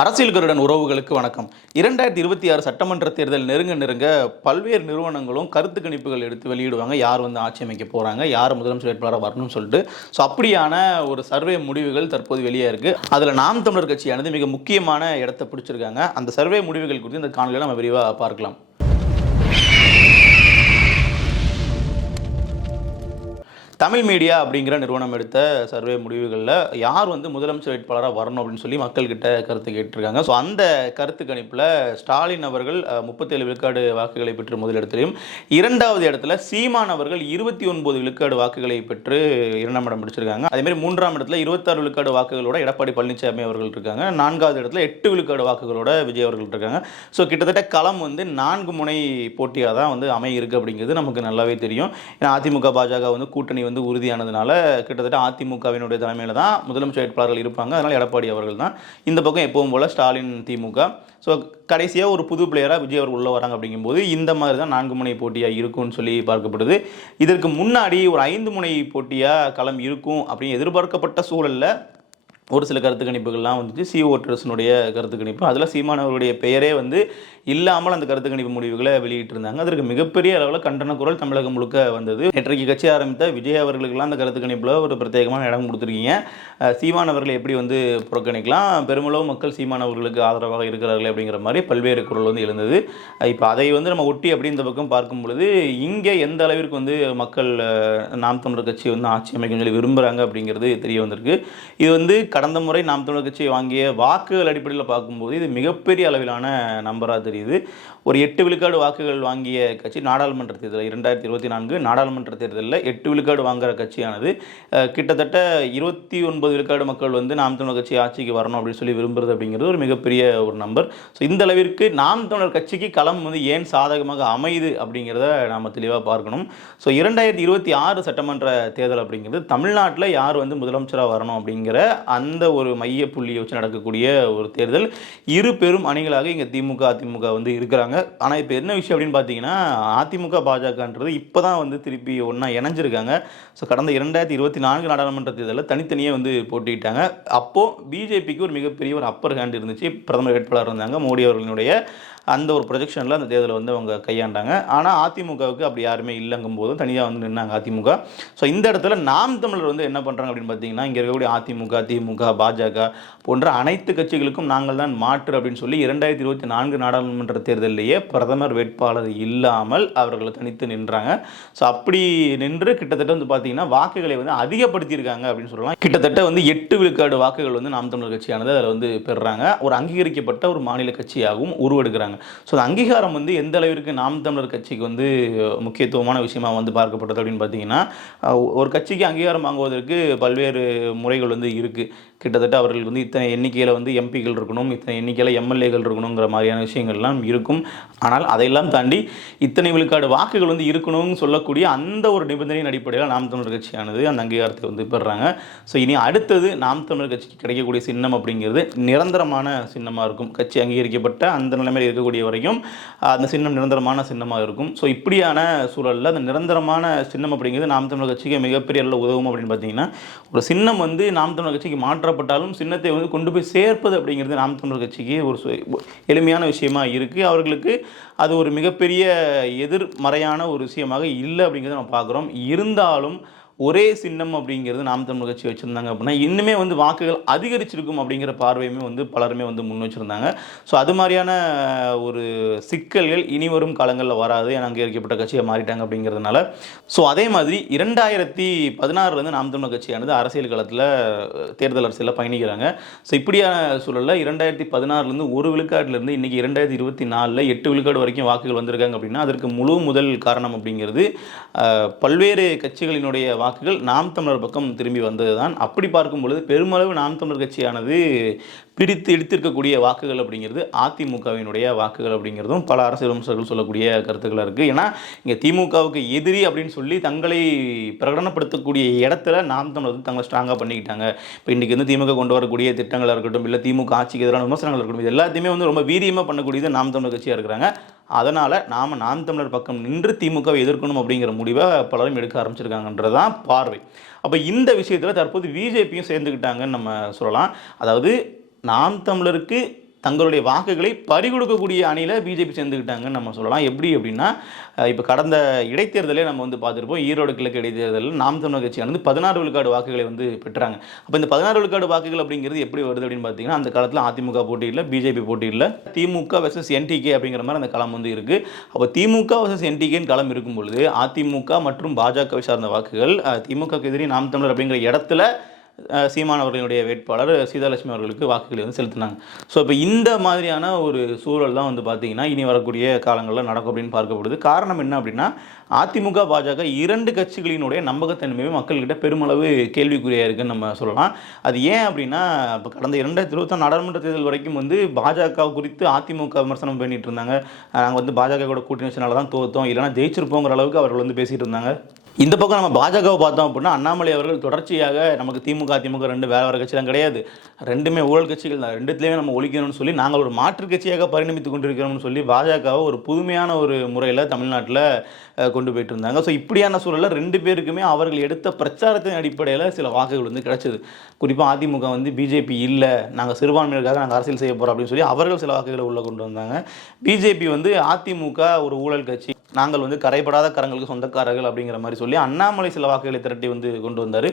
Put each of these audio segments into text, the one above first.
அரசியல் கருடன் உறவுகளுக்கு வணக்கம். இரண்டாயிரத்தி இருபத்தி ஆறு சட்டமன்ற தேர்தல் நெருங்க நெருங்க பல்வேறு நிறுவனங்களும் கருத்து கணிப்புகள் எடுத்து வெளியிடுவாங்க. யார் வந்து ஆட்சி அமைக்க போகிறாங்க யார் முதலமைச்சர் வேட்பாளராக வரணும்னு சொல்லிட்டு. ஸோ அப்படியான ஒரு சர்வே முடிவுகள் தற்போது வெளியே இருக்குது அதில் நாம் தமிழர் கட்சியானது மிக முக்கியமான இடத்தை பிடிச்சிருக்காங்க. அந்த சர்வே முடிவுகள் குறித்து இந்த காணொலியில் நம்ம விரிவாக பார்க்கலாம். தமிழ் மீடியா அப்படிங்கிற நிறுவனம் எடுத்த சர்வே முடிவுகளில் யார் வந்து முதலமைச்சர் வேட்பாளராக வரணும் அப்படின்னு சொல்லி மக்கள்கிட்ட கருத்து கேட்டிருக்காங்க. ஸோ அந்த கருத்து கணிப்பில் ஸ்டாலின் அவர்கள் முப்பத்தேழு விழுக்காடு வாக்குகளை பெற்று முதலிடத்திலையும் இரண்டாவது இடத்துல சீமான் அவர்கள் இருபத்தி ஒன்பது விழுக்காடு வாக்குகளை பெற்று இரண்டாம் இடம் பிடிச்சிருக்காங்க. அதேமாதிரி மூன்றாம் இடத்துல இருபத்தாறு விழுக்காடு வாக்குகளோட எடப்பாடி பழனிசாமி அவர்கள் இருக்காங்க. நான்காவது இடத்துல எட்டு விழுக்காடு வாக்குகளோட விஜய் அவர்கள் இருக்காங்க. ஸோ கிட்டத்தட்ட களம் வந்து நான்கு முனை போட்டியாக தான் வந்து அமைய இருக்குது அப்படிங்கிறது நமக்கு நல்லாவே தெரியும். ஏன்னா அதிமுக பாஜக வந்து கூட்டணி வந்து உறுதியானதுனால கிட்டத்தட்ட அதிமுகவினுடைய தலைமையில் தான் முதலமைச்சர் வேட்பாளர்கள் இருப்பாங்க. அதனால் எடப்பாடி அவர்கள் தான் இந்த பக்கம் எப்பவும் போல் ஸ்டாலின் திமுக. ஸோ கடைசியாக ஒரு புது பிளேயராக விஜய் அவர் உள்ளே வராங்க அப்படிங்கும்போது இந்த மாதிரி தான் நான்கு முனை போட்டியாக இருக்கும்னு சொல்லி பார்க்கப்படுது. இதற்கு முன்னாடி ஒரு ஐந்து முனை போட்டியாக களம் இருக்கும் அப்படின்னு எதிர்பார்க்கப்பட்ட சூழலில் ஒரு சில கருத்து கணிப்புகள்லாம் வந்துச்சு சி ஓட்டர்ஸினுடைய கருத்து கணிப்பு. அதில் சீமானவர்களுடைய பெயரே வந்து இல்லாமல் அந்த கருத்து கணிப்பு முடிவுகளை வெளியிட்டிருந்தாங்க. அதற்கு மிகப்பெரிய அளவில் கண்டன குரல் தமிழகம் முழுக்க வந்தது. நேற்றைக்கு கட்சி ஆரம்பித்த விஜய் அவர்களுக்கெல்லாம் அந்த கருத்து கணிப்பில் ஒரு பிரத்யேகமான இடம் கொடுத்துருக்கீங்க. சீமானவர்களை சீமான் அவர்களை எப்படி வந்து புறக்கணிக்கலாம்? பெருமளவு மக்கள் சீமான் அவர்களுக்கு ஆதரவாக இருக்கிறார்கள் அப்படிங்கிற மாதிரி பல்வேறு குரல் வந்து எழுந்தது. இப்போ அதை வந்து நம்ம ஒட்டி அப்படி இந்த பக்கம் பார்க்கும் பொழுது இங்கே எந்த அளவிற்கு வந்து மக்கள் நாம் தமிழர் கட்சி வந்து ஆட்சி அமைக்கும் சொல்லி விரும்புகிறாங்க அப்படிங்கிறது தெரிய வந்திருக்கு. இது வந்து கடந்த முறை நாம் தமிழர் கட்சி வாங்கிய வாக்குகள் அடிப்படையில் பார்க்கும்போது இது மிகப்பெரிய அளவிலான நம்பராக தெரியுது. ஒரு எட்டு விழுக்காடு வாக்குகள் வாங்கிய கட்சி நாடாளுமன்ற தேர்தல் இரண்டாயிரத்தி இருபத்தி நான்கு நாடாளுமன்ற தேர்தலில் எட்டு விழுக்காடு வாங்குற கட்சியானது. கிட்டத்தட்ட இருபத்தி ஒன்பது விழுக்காடு மக்கள் வந்து நாம் தமிழர் கட்சி ஆட்சிக்கு வரணும் அப்படின்னு சொல்லி விரும்புறது அப்படிங்கிறது ஒரு மிகப்பெரிய ஒரு நம்பர். ஸோ இந்த அளவிற்கு நாம் தமிழர் கட்சிக்கு களம் வந்து ஏன் சாதகமாக அமையுது அப்படிங்கிறத நாம் தெளிவாக பார்க்கணும். ஸோ இரண்டாயிரத்தி இருபத்தி ஆறு சட்டமன்ற தேர்தல் அப்படிங்கிறது தமிழ்நாட்டில் யார் வந்து முதலமைச்சராக வரணும் அப்படிங்கிற அந்த அந்த ஒரு மைய புள்ளியை வச்சு நடக்கக்கூடிய ஒரு தேர்தல். இரு பெரும் அணிகளாக இங்கே திமுக அதிமுக வந்து இருக்கிறாங்க. ஆனால் இப்போ என்ன விஷயம் அப்படின்னு பார்த்தீங்கன்னா அதிமுக பாஜகன்றது இப்போ தான் வந்து திருப்பி ஒன்றா இணைஞ்சிருக்காங்க. ஸோ கடந்த இரண்டாயிரத்தி இருபத்தி நான்கு நாடாளுமன்ற தேர்தலில் தனித்தனியே வந்து போட்டியிட்டாங்க. அப்போது பிஜேபிக்கு ஒரு மிகப்பெரிய ஒரு அப்பர் ஹேண்ட் இருந்துச்சு. பிரதமர் வேட்பாளர் இருந்தாங்க. மோடி அவர்களினுடைய அந்த ஒரு ப்ரொஜெக்ஷனில் அந்த தேர்தலை வந்து அவங்க கையாண்டாங்க. ஆனால் அதிமுகவுக்கு அப்படி யாருமே இல்லைங்கும் போதும் தனியாக வந்து நின்னாங்க அதிமுக. ஸோ இந்த இடத்துல நாம் தமிழர் வந்து என்ன பண்ணுறாங்க அப்படின்னு பார்த்தீங்கன்னா இங்கே இருக்கக்கூடிய அதிமுக திமுக பாஜக போன்ற அனைத்து கட்சிகளுக்கும் நாங்கள் தான் மாற்று அப்படின்னு சொல்லி இரண்டாயிரத்தி இருபத்தி நான்கு நாடாளுமன்ற தேர்தலிலேயே பிரதமர் வேட்பாளர் இல்லாமல் அவர்களை தனித்து நின்றாங்க. ஸோ அப்படி நின்று கிட்டத்தட்ட வந்து பார்த்தீங்கன்னா வாக்குகளை வந்து அதிகப்படுத்தியிருக்காங்க அப்படின்னு சொல்லலாம். கிட்டத்தட்ட வந்து எட்டு விழுக்காடு வாக்குகள் வந்து நாம் தமிழர் கட்சியானது அதில் வந்து பெறுறாங்க. ஒரு அங்கீகரிக்கப்பட்ட ஒரு மாநில கட்சியாகவும் உருவெடுக்கிறாங்க. ஸோ அந்த அங்கீகாரம் வந்து எந்த அளவிற்கு நாம் தமிழர் கட்சிக்கு வந்து முக்கியத்துவமான விஷயமா வந்து பார்க்கப்பட்டது அப்படின்னு பார்த்தீங்கன்னா ஒரு கட்சிக்கு அங்கீகாரம் வாங்குவதற்கு பல்வேறு முறைகள் வந்து இருக்குது கிட்டத்தட்ட அவர்களுக்கு வந்து இத்தனை எண்ணிக்கையில் வந்து எம்பிகள் இருக்கணும் இத்தனை எண்ணிக்கையில் எம்எல்ஏகள் இருக்கணுங்கிற மாதிரியான விஷயங்கள்லாம் இருக்கும். ஆனால் அதையெல்லாம் தாண்டி இத்தனை விழுக்காடு வாக்குகள் வந்து இருக்கணும்னு சொல்லக்கூடிய அந்த ஒரு நிபந்தனையின் அடிப்படையில் நாம் தமிழர் கட்சியானது அந்த அங்கீகாரத்தை வந்து பெறுறாங்க. ஸோ இனி அடுத்தது நாம் தமிழர் கட்சிக்கு கிடைக்கக்கூடிய சின்னம் அப்படிங்கிறது நிரந்தரமான சின்னமாக இருக்கும். கட்சி அங்கீகரிக்கப்பட்ட அந்த நிலைமையில் இருக்கக்கூடிய வரைக்கும் அந்த சின்னம் நிரந்தரமான சின்னமாக இருக்கும். ஸோ இப்படியான சூழலில் அந்த நிரந்தரமான சின்னம் அப்படிங்கிறது நாம் தமிழர் கட்சிக்கு மிகப்பெரிய அளவில் உதவும் அப்படின்னு பார்த்தீங்கன்னா ஒரு சின்னம் வந்து நாம் தமிழர் கட்சிக்கு அகற்றப்பட்டாலும் சின்னத்தை வந்து கொண்டு போய் சேர்ப்பது அப்படிங்கிறது நாம் தமிழர் கட்சிக்கு ஒரு எளிமையான விஷயமா இருக்குது அவர்களுக்கு அது ஒரு மிகப்பெரிய எதிர்மறையான ஒரு விஷயமாக இல்லை அப்படிங்கிறத நம்ம பார்க்குறோம். இருந்தாலும் ஒரே சின்னம் அப்படிங்கிறது நாம் தமிழ் கட்சி வச்சுருந்தாங்க அப்படின்னா இன்னுமே வந்து வாக்குகள் அதிகரிச்சிருக்கும் அப்படிங்கிற பார்வையுமே வந்து பலருமே வந்து முன் வச்சுருந்தாங்க. ஸோ அது மாதிரியான ஒரு சிக்கல்கள் இனி வரும் காலங்களில் வராது. ஏன்னா அங்கீகரிக்கப்பட்ட கட்சியை மாறிட்டாங்க அப்படிங்கிறதுனால. ஸோ அதே மாதிரி இரண்டாயிரத்தி பதினாறுலேருந்து நாம் தமிழ் கட்சியானது அரசியல் களத்தில் தேர்தல் அரசியலில் பயணிக்கிறாங்க. ஸோ இப்படியான சூழலில் இரண்டாயிரத்தி பதினாறுலேருந்து ஒரு விழுக்காட்டிலேருந்து இன்றைக்கி இரண்டாயிரத்தி இருபத்தி நாலில் எட்டு விழுக்காடு வரைக்கும் வாக்குகள் வந்திருக்காங்க அப்படின்னா அதற்கு முழு முதல் காரணம் அப்படிங்கிறது பல்வேறு கட்சிகளினுடைய வாக்குகள் நாம் தமிழர் பக்கம் திரும்பி வந்தது தான் அப்படி பார்க்கும் பொழுது பெருமளவு நாம் தமிழர் கட்சியானது பிரித்து எடுத்திருக்கக்கூடிய வாக்குகள் அப்படிங்கிறது அதிமுகவினுடைய வாக்குகள் அப்படிங்கிறதும் பல அரசியல் விமர்சகர்கள் சொல்லக்கூடிய கருத்துக்களாக இருக்குது ஏன்னா இங்கே திமுகவுக்கு எதிரி அப்படின்னு சொல்லி தங்களை பிரகடனப்படுத்தக்கூடிய இடத்துல நாம் தமிழர் வந்து தங்களை ஸ்ட்ராங்காக பண்ணிக்கிட்டாங்க. இப்போ இன்றைக்கி வந்து திமுக கொண்டு வரக்கூடிய திட்டங்களாக இருக்கட்டும் இல்லை திமுக ஆட்சிக்கு எதிரான விமர்சனங்கள் இருக்கட்டும் இது எல்லாத்தையுமே வந்து ரொம்ப வீரியமாக பண்ணக்கூடியது நாம் தமிழர் கட்சியாக இருக்கிறாங்க. அதனால் நாம் நாம் தமிழர் பக்கம் நின்று திமுகவை எதிர்க்கணும் அப்படிங்கிற முடிவை பலரும் எடுக்க ஆரம்பிச்சிருக்காங்கன்றது தான் பார்வை. அப்போ இந்த விஷயத்தில் தற்போது பிஜேபியும் சேர்ந்துக்கிட்டாங்கன்னு நம்ம சொல்லலாம். அதாவது நாம் தமிழருக்கு தங்களுடைய வாக்குகளை பறிகொடுக்கக்கூடிய அணியில் பிஜேபி சேர்ந்துக்கிட்டாங்கன்னு நம்ம சொல்லலாம். எப்படி அப்படின்னா இப்போ கடந்த இடைத்தேர்தலே நம்ம வந்து பார்த்துருப்போம். ஈரோடு கிழக்கு இடைத்தேர்தலில் நாம் தமிழர் கட்சியானது பதினாறு விழுக்காடு வாக்குகளை வந்து பெற்றாங்க. அப்போ இந்த பதினாறு விழுக்காடு வாக்குகள் அப்படிங்கிறது எப்படி வருது அப்படின்னு பார்த்தீங்கன்னா அந்த காலத்தில் அதிமுக போட்டியில் பிஜேபி போட்டியில் திமுக வெர்சஸ் என்டிகே அப்படிங்கிற மாதிரி அந்த களம் வந்து இருக்குது அப்போ திமுக வெர்சஸ் என்டிகேன்னு களம் இருக்கும் பொழுது அதிமுக மற்றும் பாஜகவை சார்ந்த வாக்குகள் அஹ், திமுகவுக்கு எதிரி நாம் தமிழர் அப்படிங்கிற இடத்துல சீமான் அவர்களுடைய வேட்பாளர் சீதாலட்சுமி அவர்களுக்கு வாக்குகளை வந்து செலுத்தினாங்க. ஸோ இப்போ இந்த மாதிரியான ஒரு சூழல் தான் வந்து பார்த்தீங்கன்னா இனி வரக்கூடிய காலங்களில் நடக்கும் அப்படின்னு பார்க்கப்படுது. காரணம் என்ன அப்படின்னா அதிமுக பாஜக இரண்டு கட்சிகளினுடைய நம்பகத்தன்மையை மக்கள்கிட்ட பெருமளவு கேள்விக்குறியாக இருக்குன்னு நம்ம சொல்லலாம். அது ஏன் அப்படின்னா இப்போ கடந்த இரண்டாயிரத்தி இருபத்தி நாடாளுமன்ற தேர்தல் வரைக்கும் வந்து பாஜக குறித்து அதிமுக விமர்சனம் பண்ணிட்டு இருந்தாங்க. நாங்கள் வந்து பாஜக கூட கூட்டணி வச்சனால தான் தோத்தோம். இல்லைன்னா ஜெயிச்சிருப்போங்கிற அளவுக்கு அவர்கள் வந்து பேசிகிட்டு இருந்தாங்க. இந்த பக்கம் நம்ம பாஜகவை பார்த்தோம் அப்படின்னா அண்ணாமலை அவர்கள் தொடர்ச்சியாக நமக்கு திமுக திமுக ரெண்டு வேற வேறு கட்சிலாம் கிடையாது. ரெண்டுமே ஊழல் கட்சிகள் தான். ரெண்டுத்துலேயுமே நம்ம ஒழிக்கணும்னு சொல்லி நாங்கள் ஒரு மாற்று கட்சியாக பரிணமித்து கொண்டிருக்கிறோம்னு சொல்லி பாஜகவை ஒரு புதுமையான ஒரு முறையில் தமிழ்நாட்டில் கொண்டு போயிட்டு இருந்தாங்க. ஸோ இப்படியான சூழலில் ரெண்டு பேருக்குமே அவர்கள் எடுத்த பிரச்சாரத்தின் அடிப்படையில் சில வாக்குகள் வந்து கிடச்சிது. குறிப்பாக அதிமுக வந்து பிஜேபி இல்லை நாங்கள் சிறுபான்மையினருக்காக நாங்கள் அரசியல் செய்ய போகிறோம் அப்படின்னு சொல்லி அவர்கள் சில வாக்குகளை உள்ளே கொண்டு வந்தாங்க. பிஜேபி வந்து அதிமுக ஒரு ஊழல் கட்சி. நாங்கள் வந்து கரைபடாத கரங்களுக்கு சொந்தக்காரர்கள் அப்படிங்கிற மாதிரி சொல்லி அண்ணாமலை சில வாக்குகளை திரட்டி வந்து கொண்டு வந்தார்.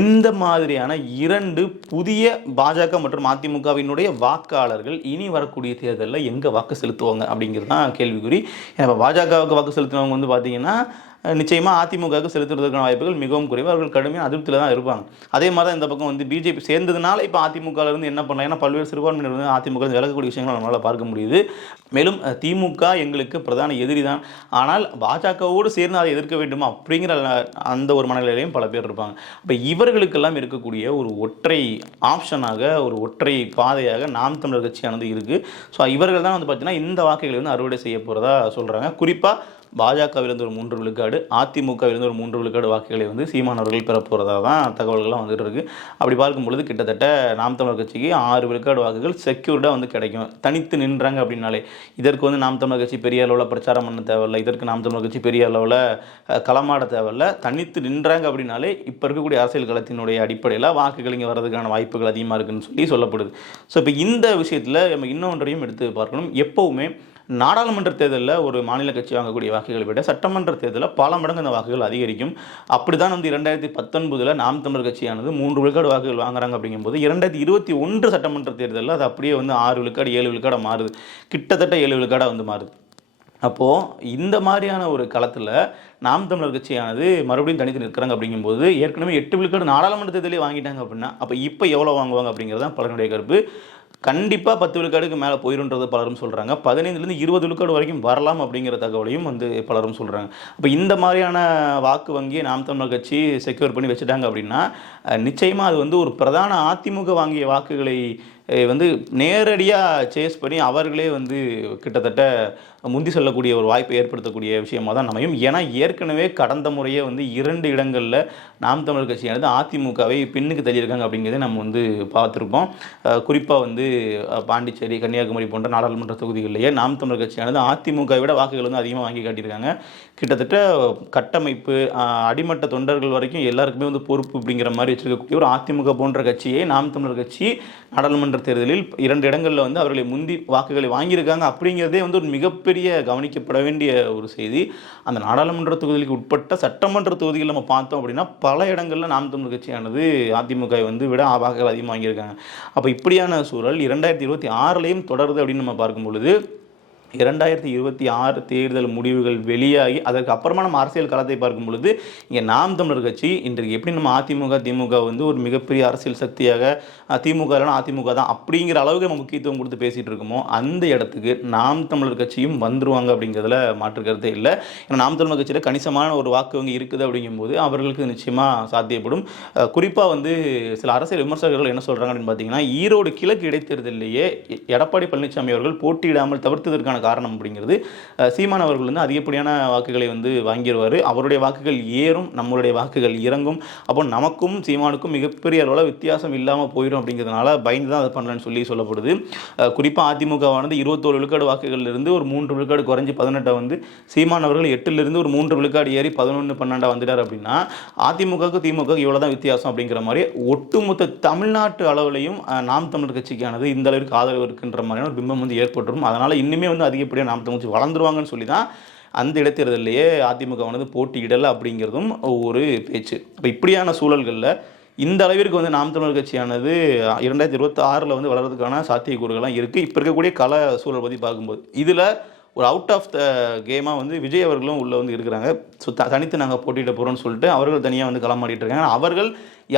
இந்த மாதிரியான இரண்டு புதிய பாஜக மற்றும் அதிமுகவினுடைய வாக்காளர்கள் இனி வரக்கூடிய தேர்தலில் எங்கே வாக்கு செலுத்துவாங்க அப்படிங்கிறது தான் கேள்விக்குறி. இப்போ பாஜகவுக்கு வாக்கு செலுத்தினவங்க வந்து பார்த்தீங்கன்னா நிச்சயமாக அதிமுகவுக்கு செலுத்துறதுக்கான வாய்ப்புகள் மிகவும் குறைவு. அவர்கள் கடுமையான அதிருப்தியில் தான் இருப்பாங்க. அதே மாதிரி தான் இந்த பக்கம் வந்து பிஜேபி சேர்ந்ததுனால இப்போ அதிமுகல இருந்து என்ன பண்ணலாம்? ஏன்னா பல்வேறு சிறுபான்மையினர் வந்து அதிமுக விலகக்கூடிய விஷயங்களை நம்மளால் பார்க்க முடியுது. மேலும் திமுக எங்களுக்கு பிரதான எதிரி தான். ஆனால் பாஜகவோடு சேர்ந்து அதை எதிர்க்க வேண்டுமா அப்படிங்கிற அந்த ஒரு மனநிலையிலையும் பல பேர் இருப்பாங்க. அப்போ இவர்களுக்கெல்லாம் இருக்கக்கூடிய ஒரு ஒற்றை ஆப்ஷனாக ஒரு ஒற்றை பாதையாக நாம் தமிழர் கட்சியானது இருக்குது ஸோ இவர்கள் தான் வந்து பார்த்தீங்கன்னா இந்த வாக்குகளை வந்து அறுவடை செய்ய போகிறதா சொல்கிறாங்க குறிப்பாக பாஜகவிலிருந்து ஒரு மூன்று விழுக்காடு அதிமுகவிலிருந்து ஒரு மூன்று விழுக்காடு வாக்குகளை வந்து சீமான் அவர்கள் பெற போகிறதா தான் தகவல்கள்லாம் வந்துட்டு இருக்கு. அப்படி பார்க்கும் பொழுது கிட்டத்தட்ட நாம் தமிழர் கட்சிக்கு ஆறு விழுக்காடு வாக்குகள் செக்யூர்டாக வந்து கிடைக்கும். தனித்து நின்றாங்க அப்படின்னாலே இதற்கு வந்து நாம் தமிழர் கட்சி பெரிய அளவில் பிரச்சாரம் பண்ண தேவையில்லை இதற்கு நாம் தமிழர் கட்சி பெரிய அளவில் களமாட தேவையில்ல தனித்து நின்றாங்க அப்படின்னாலே இப்போ இருக்கக்கூடிய அரசியல் களத்தினுடைய அடிப்படையில் வாக்குகள் இங்கே வரதுக்கான வாய்ப்புகள் அதிகமாக இருக்குன்னு சொல்லி சொல்லப்படுது. ஸோ இப்போ இந்த விஷயத்தில் நம்ம இன்னொன்றையும் எடுத்து பார்க்கணும். எப்போவுமே நாடாளுமன்ற தேர்தலில் ஒரு மாநில கட்சி வாங்கக்கூடிய வாக்குகளை விட சட்டமன்ற தேர்தலில் பல மடங்கு அந்த வாக்குகள் அதிகரிக்கும். அப்படி தான் வந்து இரண்டாயிரத்தி பத்தொன்பதில் நாம் தமிழர் கட்சியானது மூன்று விழுக்காடு வாக்குகள் வாங்குறாங்க அப்படிங்கும்போது இரண்டாயிரத்தி இருபத்தி ஒன்று சட்டமன்ற தேர்தலில் அது அப்படியே வந்து ஆறு விழுக்காடு ஏழு விழுக்காடாக மாறுது. கிட்டத்தட்ட ஏழு விழுக்காடாக வந்து மாறுது. அப்போது இந்த மாதிரியான ஒரு களத்தில் நாம் தமிழர் கட்சியானது மறுபடியும் தனித்து நிற்கிறாங்க அப்படிங்கும்போது ஏற்கனவே எட்டு விழுக்காடு நாடாளுமன்ற தேர்தலே வாங்கிட்டாங்க அப்படின்னா அப்போ இப்போ எவ்வளோ வாங்குவாங்க அப்படிங்கிறது தான் பலருடைய கருப்பு. கண்டிப்பாக பத்து விழுக்காடுக்கு மேலே போயிருன்றது பலரும் சொல்கிறாங்க பதினைந்துலேருந்து இருபது விழுக்காடு வரைக்கும் வரலாம் அப்படிங்கிற தகவலையும் வந்து பலரும் சொல்கிறாங்க அப்போ இந்த மாதிரியான வாக்கு வங்கியை நாம் தமிழர் கட்சி செக்யூர் பண்ணி வச்சுட்டாங்க அப்படின்னா நிச்சயமாக அது வந்து ஒரு பிரதான அதிமுக வாங்கிய வாக்குகளை வந்து நேரடியாக சேஸ் பண்ணி அவர்களே வந்து கிட்டத்தட்ட முந்தி செல்லக்கூடிய ஒரு வாய்ப்பை ஏற்படுத்தக்கூடிய விஷயமா தான் அமையும். ஏன்னா ஏற்கனவே கடந்த முறையே வந்து இரண்டு இடங்களில் நாம் தமிழர் கட்சியானது அதிமுகவை பின்னுக்கு தள்ளியிருக்காங்க அப்படிங்கிறத நம்ம வந்து பார்த்துருப்போம். குறிப்பாக வந்து பாண்டிச்சேரி கன்னியாகுமரி போன்ற நாடாளுமன்ற தொகுதிகளிலேயே நாம் தமிழர் கட்சியானது அதிமுகவை விட வாக்குகள் வந்து அதிகமாக வாங்கி காட்டியிருக்காங்க. கிட்டத்தட்ட கட்டமைப்பு அடிமட்ட தொண்டர்கள் வரைக்கும் எல்லாருக்குமே வந்து பொறுப்பு அப்படிங்கிற மாதிரி வச்சிருக்கக்கூடிய ஒரு அதிமுக போன்ற கட்சியை நாம் தமிழர் கட்சி நாடாளுமன்ற தேர்தலில் இரண்டு இடங்களில் வந்து அவர்களை முந்தி வாக்குகளை வாங்கியிருக்காங்க அப்படிங்கிறதே வந்து ஒரு மிகப்பெரிய கவனிக்கப்பட வேண்டிய ஒரு செய்தி. அந்த நாடாளுமன்ற தொகுதிகளுக்கு உட்பட்ட சட்டமன்ற தொகுதிகள் நம்ம பார்த்தோம் அப்படின்னா பல இடங்களில் நாம் தமிழ் கட்சியானது அதிமுக வந்து விட வாக்குகள் அதிகமாக வாங்கியிருக்காங்க அப்போ இப்படியான சூழல் இரண்டாயிரத்தி இருபத்தி ஆறுலேயும் தொடருது அப்படின்னு நம்ம பார்க்கும் பொழுது இரண்டாயிரத்தி இருபத்தி ஆறு தேர்தல் முடிவுகள் வெளியாகி அதற்கு அப்புறமா நம்ம அரசியல் களத்தை பார்க்கும் பொழுது இங்கே நாம் தமிழர் கட்சி இன்றைக்கு எப்படி நம்ம அதிமுக திமுக வந்து ஒரு மிகப்பெரிய அரசியல் சக்தியாக திமுக இல்லைனா அதிமுக தான் அப்படிங்கிற அளவுக்கு நம்ம முக்கியத்துவம் கொடுத்து பேசிகிட்டு இருக்கோமோ அந்த இடத்துக்கு நாம் தமிழர் கட்சியும் வந்துருவாங்க அப்படிங்கிறதுல மாற்று கருத்தே இல்லை. ஏன்னா நாம் தமிழர் கட்சியில் கணிசமான ஒரு வாக்கு வங்கி இருக்குது அப்படிங்கும்போது அவர்களுக்கு நிச்சயமாக சாத்தியப்படும். குறிப்பாக வந்து சில அரசியல் விமர்சகர்கள் என்ன சொல்கிறாங்க அப்படின்னு பார்த்தீங்கன்னா ஈரோடு கிழக்கு இடைத்தேர்தலிலேயே எடப்பாடி பழனிசாமி அவர்கள் போட்டியிடாமல் தவிர்த்ததற்கான அதற்கான காரணம் அப்படிங்கிறது சீமான் அவர்கள் வந்து அதிகப்படியான வாக்குகளை வந்து வாங்கிடுவார் அவருடைய வாக்குகள் ஏறும் நம்மளுடைய வாக்குகள் இறங்கும். அப்போ நமக்கும் சீமானுக்கும் மிகப்பெரிய அளவில் வித்தியாசம் இல்லாமல் போயிடும் அப்படிங்கிறதுனால பயந்து தான் அதை பண்ணலன்னு சொல்லி சொல்லப்படுது. குறிப்பாக அதிமுகவானது இருபத்தோரு விழுக்காடு வாக்குகளிலிருந்து ஒரு மூன்று விழுக்காடு குறைஞ்சி பதினெட்டை வந்து சீமான் அவர்கள் எட்டுலேருந்து ஒரு மூன்று விழுக்காடு ஏறி பதினொன்று பன்னெண்டா வந்துட்டார் அப்படின்னா அதிமுகவுக்கு திமுக இவ்வளோ தான் வித்தியாசம் அப்படிங்கிற மாதிரி ஒட்டுமொத்த தமிழ்நாட்டு அளவுலையும் நாம் தமிழர் கட்சிக்கானது இந்த அளவிற்கு ஆதரவு இருக்குன்ற மாதிரியான ஒரு பிம்பம் வந்து ஏற்பட்டுரும். அதனால் இன்னுமே வந்து அதிகப்படியாக நாம் தமிழ் வளர்ந்துருவாங்கன்னு சொல்லி தான் அந்த இடைத்தேர்தலையே அதிமுக வந்து போட்டியிடலை அப்படிங்கிறதும் ஒரு பேச்சு. இப்போ இப்படியான சூழல்களில் இந்த அளவிற்கு வந்து நாம் தமிழர் கட்சியானது இரண்டாயிரத்தி இருபத்தி ஆறில் வந்து வளர்றதுக்கான சாத்தியக்கூறுகள்லாம் இருக்குது இப்போ இருக்கக்கூடிய கல சூழல் பற்றி பார்க்கும்போது இதில் ஒரு அவுட் ஆஃப் த கேமாக வந்து விஜய் அவர்களும் உள்ளே வந்து இருக்கிறாங்க. ஸோ த தனித்து நாங்கள் போட்டியிட போகிறோம்னு சொல்லிட்டு அவர்கள் தனியாக வந்து களமாடிட்டு இருக்காங்க. அவர்கள்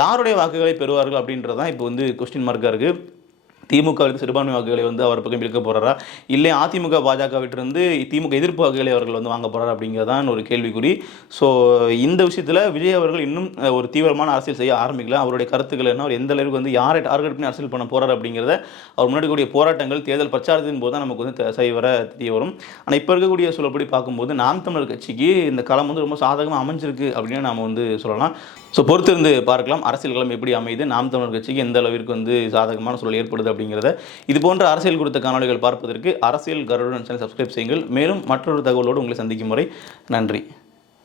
யாருடைய வாக்குகளை பெறுவார்கள் அப்படின்றது தான் இப்போ வந்து கொஸ்டின் மார்க்காக இருக்குது திமுகவிற்கு சிறுபான்மை வாக்குகளை வந்து அவர் பக்கம் இழுக்க போகிறாரா இல்லை அதிமுக பாஜகவிட்டிருந்து திமுக எதிர்ப்பு வாக்குகளை அவர்கள் வந்து வாங்க போகிறார் அப்படிங்கிறதான் ஒரு கேள்விக்குறி. ஸோ இந்த விஷயத்தில் விஜய் அவர்கள் இன்னும் ஒரு தீவிரமான அரசியல் செய்ய ஆரம்பிக்கல. அவருடைய கருத்துக்கள் என்ன? அவர் எந்த அளவுக்கு வந்து யாரை டார்கெட் பண்ணி அரசியல் பண்ண போகிறார் அப்படிங்கிறத அவர் முன்னாடி கூடிய போராட்டங்கள் தேர்தல் பிரச்சாரத்தின் போது தான் நமக்கு வந்து தெ- சரி வர தெரிய வரும். ஆனால் இப்போ இருக்கக்கூடிய சூழப்படி பார்க்கும்போது நாம் தமிழர் கட்சிக்கு இந்த களம் வந்து ரொம்ப சாதகமாக அமைஞ்சிருக்கு அப்படின்னு நாம் வந்து சொல்லலாம். ஸோ பொறுத்திருந்து பார்க்கலாம். அரசியல் களம் எப்படி அமையுது? நாம் தமிழர் கட்சிக்கு எந்த அளவிற்கு வந்து சாதகமான சூழல் ஏற்படுது அப்படிங்கிறத இது போன்ற அரசியல் குறித்த காணொளிகள் பார்ப்பதற்கு அரசியல் கருடன் சேனல் சப்ஸ்கிரைப் செய்யுங்கள். மேலும் மற்றொரு தகவலோடு உங்களை சந்திக்கும் வரை நன்றி.